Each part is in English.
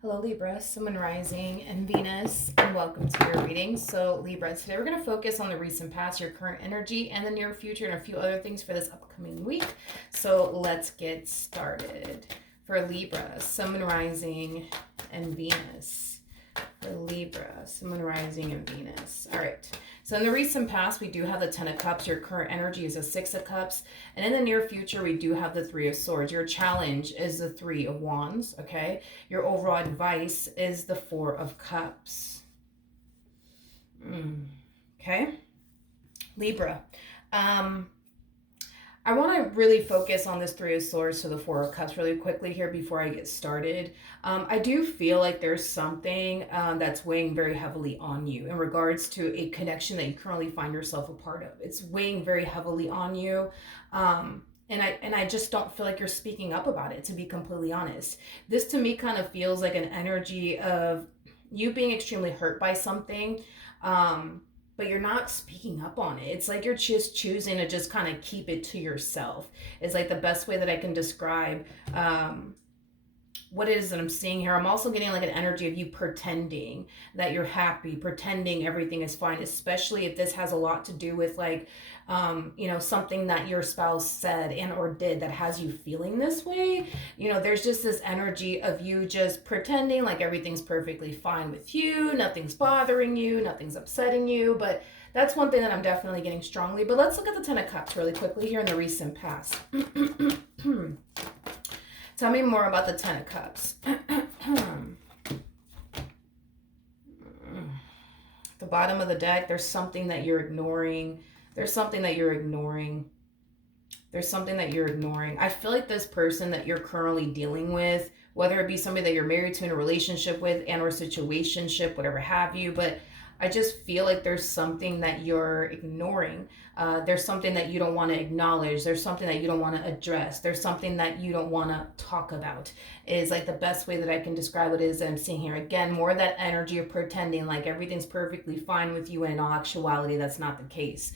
Hello Libra, Sun, Rising, and Venus, and welcome to your reading. So Libra, today we're going to focus on the recent past, your current energy, and the near future, and a few other things for this upcoming week. So let's get started. For Libra, Sun, Rising, and Venus. For Libra, Sun, Rising, and Venus. All right. So in the recent past, we do have the Ten of Cups. Your current energy is a Six of Cups. And in the near future, we do have the Three of Swords. Your challenge is the Three of Wands, okay? Your overall advice is the Four of Cups. Okay? Libra. I want to really focus on this Three of Swords to the Four of Cups really quickly here before I get started. I do feel like there's something that's weighing very heavily on you in regards to a connection that you currently find yourself a part of. It's weighing very heavily on you. And I just don't feel like you're speaking up about it, to be completely honest. This to me kind of feels like an energy of you being extremely hurt by something. But you're not speaking up on it. It's like you're just choosing to just kind of keep it to yourself. It's like the best way that I can describe what it is that I'm seeing here. I'm also getting like an energy of you pretending that you're happy, pretending everything is fine, especially if this has a lot to do with like, something that your spouse said and or did that has you feeling this way. There's just this energy of you just pretending like everything's perfectly fine with you, nothing's bothering you, nothing's upsetting you, but that's one thing that I'm definitely getting strongly. But let's look at the Ten of Cups really quickly here in the recent past. Tell me more about the Ten of Cups. The bottom of the deck, there's something that you're ignoring. There's something that you're ignoring. There's something that you're ignoring. I feel like this person that you're currently dealing with, whether it be somebody that you're married to in a relationship with and or situationship, whatever have you, but I just feel like there's something that you're ignoring. There's something that you don't want to acknowledge. There's something that you don't want to address. There's something that you don't want to talk about. Is like the best way that I can describe it is that I'm seeing here. Again, more that energy of pretending like everything's perfectly fine with you, and in all actuality, that's not the case.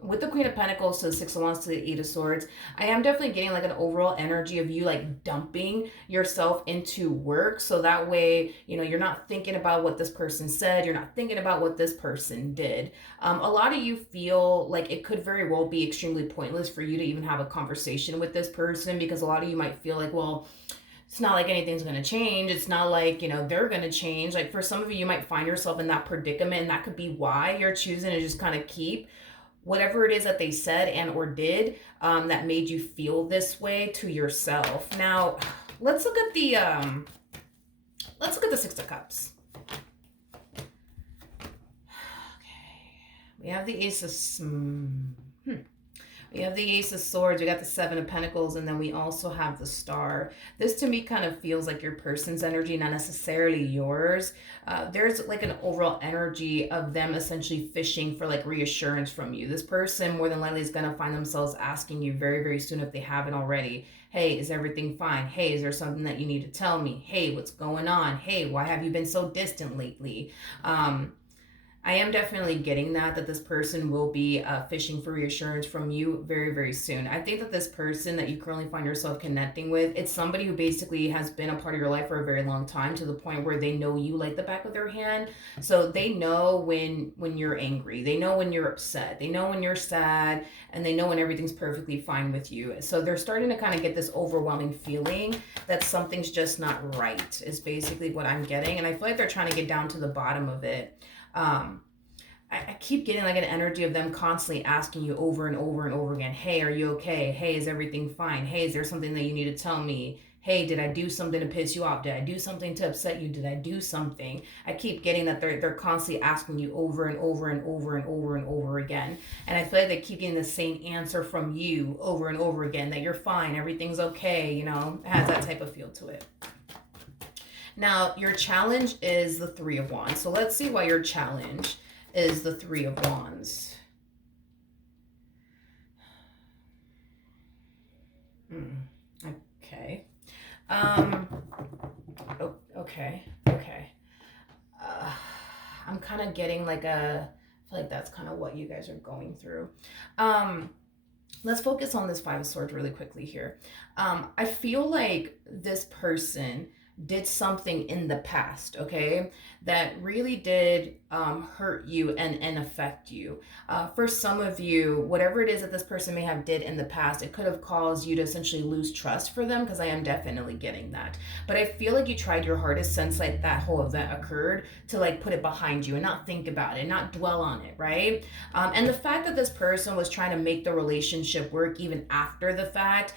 With the Queen of Pentacles to the Six of Wands to the Eight of Swords, I am definitely getting like an overall energy of you like dumping yourself into work. So that way, you're not thinking about what this person said. You're not thinking about what this person did. A lot of you feel like it could very well be extremely pointless for you to even have a conversation with this person, because a lot of you might feel like, well, it's not like anything's going to change. It's not like, they're going to change. Like for some of you, you might find yourself in that predicament, and that could be why you're choosing to just kind of keep whatever it is that they said and or did that made you feel this way to yourself. Now, let's look at the Six of Cups. We have the Ace of We have the Ace of Swords, we got the Seven of Pentacles, and then we also have the Star. This to me kind of feels like your person's energy, not necessarily yours. There's like an overall energy of them essentially fishing for like reassurance from you. This person more than likely is going to find themselves asking you very, very soon, if they haven't already, hey, is everything fine? Hey, is there something that you need to tell me? Hey, what's going on? Hey, why have you been so distant lately? I am definitely getting that this person will be fishing for reassurance from you very, very soon. I think that this person that you currently find yourself connecting with, it's somebody who basically has been a part of your life for a very long time, to the point where they know you like the back of their hand. So they know when you're angry. They know when you're upset. They know when you're sad. And they know when everything's perfectly fine with you. So they're starting to kind of get this overwhelming feeling that something's just not right, is basically what I'm getting. And I feel like they're trying to get down to the bottom of it. I keep getting like an energy of them constantly asking you over and over and over again, hey, are you okay? Hey, is everything fine? Hey, is there something that you need to tell me? Hey, did I do something to piss you off? Did I do something to upset you? Did I do something? I keep getting that they're constantly asking you over and over and over and over and over again. And I feel like they keep getting the same answer from you over and over again, that you're fine, everything's okay, it has that type of feel to it. Now, your challenge is the Three of Wands. So let's see why your challenge is the Three of Wands. Okay. Okay. I'm kind of getting like I feel like that's kind of what you guys are going through. Let's focus on this Five of Swords really quickly here. I feel like this person did something in the past, okay, that really did hurt you and affect you. For some of you, whatever it is that this person may have did in the past, it could have caused you to essentially lose trust for them, because I am definitely getting that. But I feel like you tried your hardest since like that whole event occurred to like put it behind you and not think about it, not dwell on it, right? And the fact that this person was trying to make the relationship work even after the fact,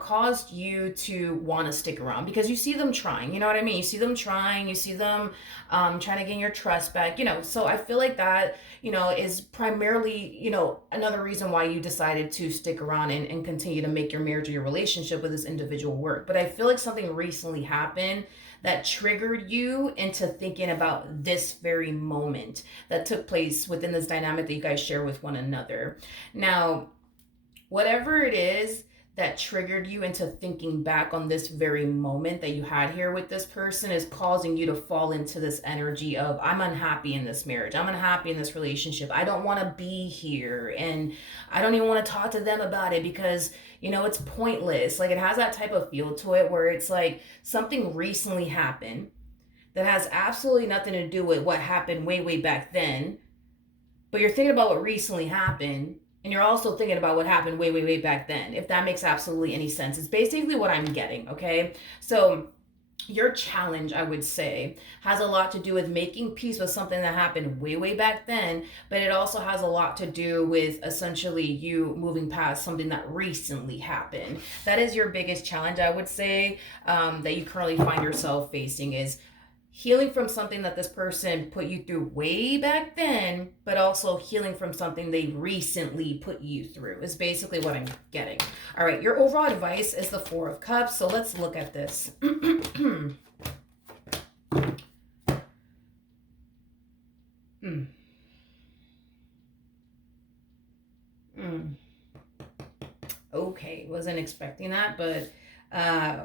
caused you to want to stick around because you see them trying. You know what I mean? You see them trying, you see them trying to gain your trust back, So I feel like that, is primarily, another reason why you decided to stick around and continue to make your marriage or your relationship with this individual work. But I feel like something recently happened that triggered you into thinking about this very moment that took place within this dynamic that you guys share with one another. Now, whatever it is that triggered you into thinking back on this very moment that you had here with this person is causing you to fall into this energy of, I'm unhappy in this marriage, I'm unhappy in this relationship, I don't want to be here, and I don't even want to talk to them about it because it's pointless. Like, it has that type of feel to it where it's like something recently happened that has absolutely nothing to do with what happened way back then, but you're thinking about what recently happened, and you're also thinking about what happened way back then, if that makes absolutely any sense. It's basically what I'm getting, okay? So your challenge, I would say, has a lot to do with making peace with something that happened way back then, but it also has a lot to do with essentially you moving past something that recently happened. That is your biggest challenge, I would say, that you currently find yourself facing, is healing from something that this person put you through way back then, but also healing from something they recently put you through is basically what I'm getting. All right, your overall advice is the Four of Cups. So let's look at this. Okay, wasn't expecting that, but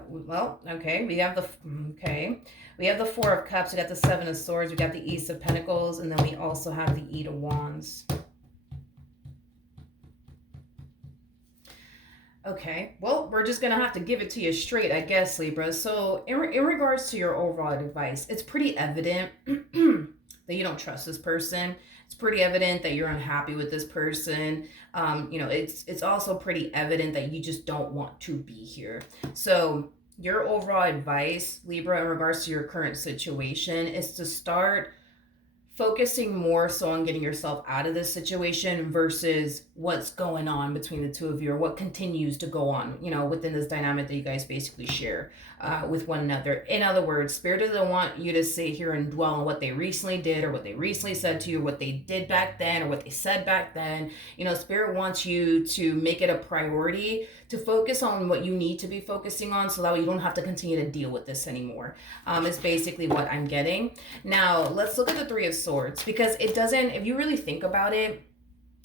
well, okay. We have the Four of Cups. We got the Seven of Swords. We got the Ace of Pentacles, and then we also have the Eight of Wands. Okay, well, we're just gonna have to give it to you straight, I guess, Libra. So in regards to your overall advice, it's pretty evident that you don't trust this person. It's pretty evident that you're unhappy with this person. It's also pretty evident that you just don't want to be here. So your overall advice, Libra, in regards to your current situation is to start focusing more so on getting yourself out of this situation versus what's going on between the two of you, or what continues to go on, within this dynamic that you guys basically share with one another. In other words, Spirit doesn't want you to sit here and dwell on what they recently did or what they recently said to you, or what they did back then or what they said back then. Spirit wants you to make it a priority to focus on what you need to be focusing on, so that way you don't have to continue to deal with this anymore. Is basically what I'm getting. Now, let's look at the Three of Swords, because it doesn't, if you really think about it,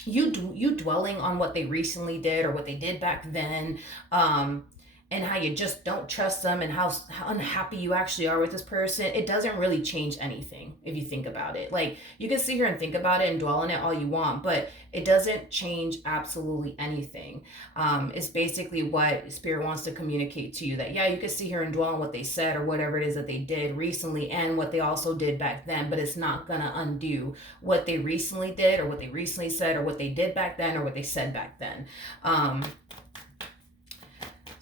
you dwelling on what they recently did or what they did back then, and how you just don't trust them, and how unhappy you actually are with this person, it doesn't really change anything if you think about it. Like, you can sit here and think about it and dwell on it all you want, but it doesn't change absolutely anything. It's basically what Spirit wants to communicate to you, that yeah, you can sit here and dwell on what they said or whatever it is that they did recently and what they also did back then, but it's not gonna undo what they recently did or what they recently said or what they did back then or what they said back then.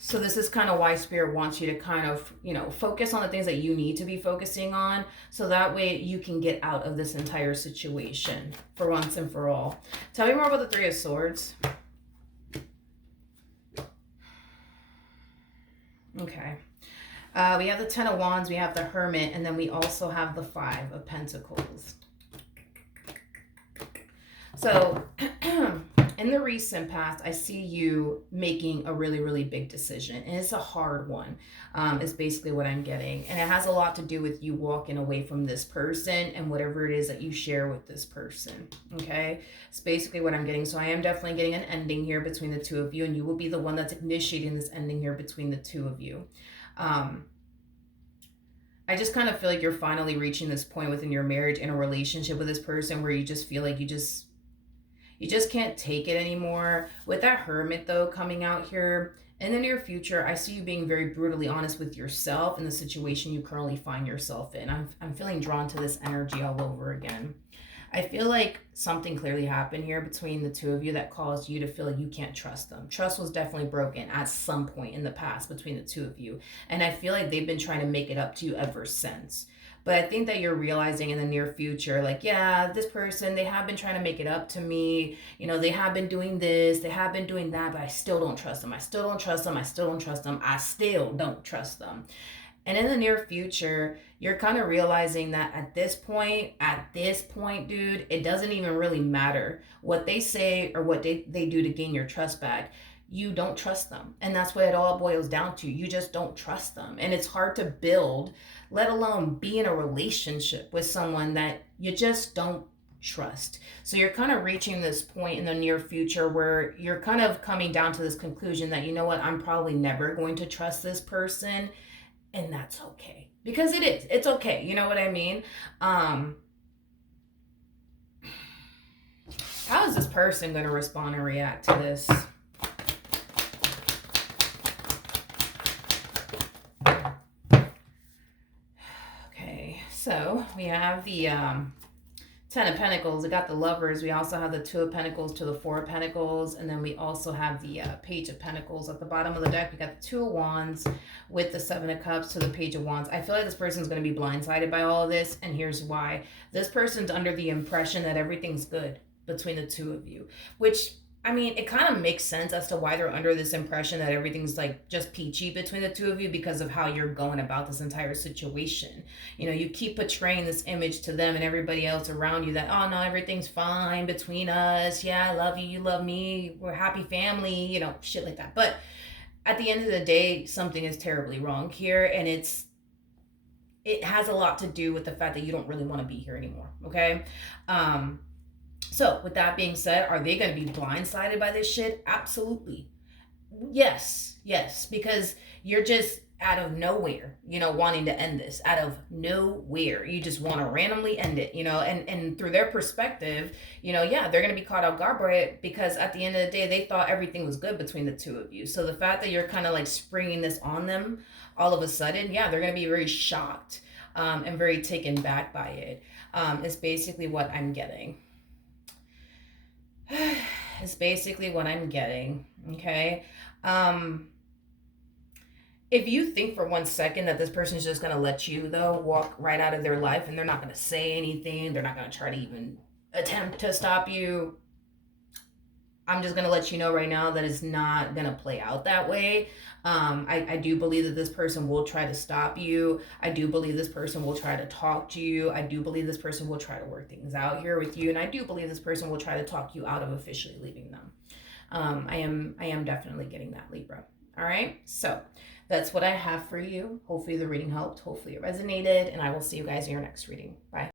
So this is kind of why Spirit wants you to kind of, focus on the things that you need to be focusing on, so that way you can get out of this entire situation for once and for all. Tell me more about the Three of Swords. Okay. We have the Ten of Wands, we have the Hermit, and then we also have the Five of Pentacles. So in the recent past, I see you making a really big decision, and it's a hard one, is basically what I'm getting. And it has a lot to do with you walking away from this person and whatever it is that you share with this person, okay? It's basically what I'm getting. So I am definitely getting an ending here between the two of you, and you will be the one that's initiating this ending here between the two of you. I just kind of feel like you're finally reaching this point within your marriage, in a relationship with this person, where you just feel like you just can't take it anymore. With that Hermit though coming out here, In the near future, I see you being very brutally honest with yourself in the situation you currently find yourself in. I'm feeling drawn to this energy all over again. I feel like something clearly happened here between the two of you that caused you to feel like you can't trust them. Trust was definitely broken at some point in the past between the two of you. And I feel like they've been trying to make it up to you ever since. But I think that you're realizing in the near future, like, yeah, this person, they have been trying to make it up to me. They have been doing this, they have been doing that, but I still don't trust them. I still don't trust them. I still don't trust them. I still don't trust them. And in the near future, you're kind of realizing that at this point, dude, it doesn't even really matter what they say or what they do to gain your trust back. You don't trust them. And that's what it all boils down to. You just don't trust them. And it's hard to build, let alone be in a relationship with someone that you just don't trust. So you're kind of reaching this point in the near future where you're kind of coming down to this conclusion that, you know what, I'm probably never going to trust this person, and that's okay, because it's okay, you know what I mean. How is this person going to respond and react to this? Okay, so we have the Ten of Pentacles. We got the Lovers. We also have the Two of Pentacles to the Four of Pentacles. And then we also have the Page of Pentacles. At the bottom of the deck, we got the Two of Wands with the Seven of Cups to the Page of Wands. I feel like this person's going to be blindsided by all of this. And here's why. This person's under the impression that everything's good between the two of you. Which, I mean, it kind of makes sense as to why they're under this impression that everything's like just peachy between the two of you, because of how you're going about this entire situation. You keep portraying this image to them and everybody else around you that, oh no, everything's fine between us. Yeah, I love you. You love me. We're a happy family, shit like that. But at the end of the day, something is terribly wrong here. And it has a lot to do with the fact that you don't really want to be here anymore. Okay. So with that being said, are they going to be blindsided by this shit? Absolutely. Yes, because you're just out of nowhere, wanting to end this. Out of nowhere. You just want to randomly end it, and through their perspective, yeah, they're going to be caught off guard by it, because at the end of the day, they thought everything was good between the two of you. So the fact that you're kind of like springing this on them all of a sudden, yeah, they're going to be very shocked and very taken back by it. Is basically what I'm getting. It's basically what I'm getting. Okay. If you think for 1 second that this person is just going to let you, though, walk right out of their life and they're not going to say anything, they're not going to try to even attempt to stop you, I'm just going to let you know right now that it's not going to play out that way. I do believe that this person will try to stop you. I do believe this person will try to talk to you. I do believe this person will try to work things out here with you. And I do believe this person will try to talk you out of officially leaving them. I am definitely getting that, Libra. All right. So that's what I have for you. Hopefully the reading helped. Hopefully it resonated. And I will see you guys in your next reading. Bye.